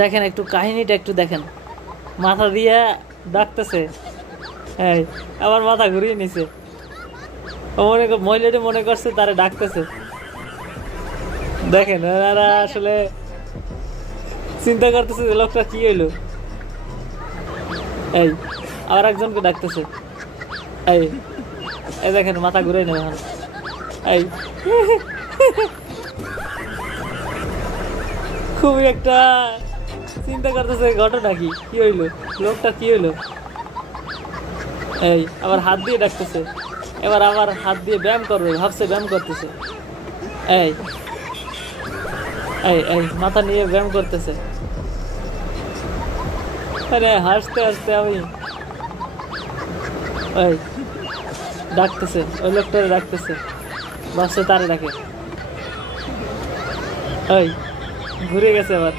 দেখেন একটু কাহিনীটা একটু দেখেন, মাথা দিয়ে ডাকতেছে, এই আবার মাথা ঘুরিয়ে নিছে। মহিলাটি মনে করছে তারা ডাকতেছে। দেখেন ওনারা আসলে চিন্তা করতেছে যে লোকটা কি হইলো। এই আবার একজনকে ডাকতেছে, এই এই দেখেন মাথা ঘুরে নেবে এখন। এই খুবই একটা চিন্তা করতেছে ঘটনা কি কি হইলো, লোকটা কি হইলো। এই আবার হাত দিয়ে ডাকতেছে, এবার আবার হাত দিয়ে ব্যায়াম করবে, ভাবছে ব্যায়াম করতেছে। এই এই এই মাথা নিয়ে ব্যায়াম করতেছে। আরে হাসতে হাসতে আমি, ওই ডাকতেছে, ওই লোকটারে ডাকতেছে, ভাবছে তারে ডাকে। ওই ঘুরে গেছে আবার।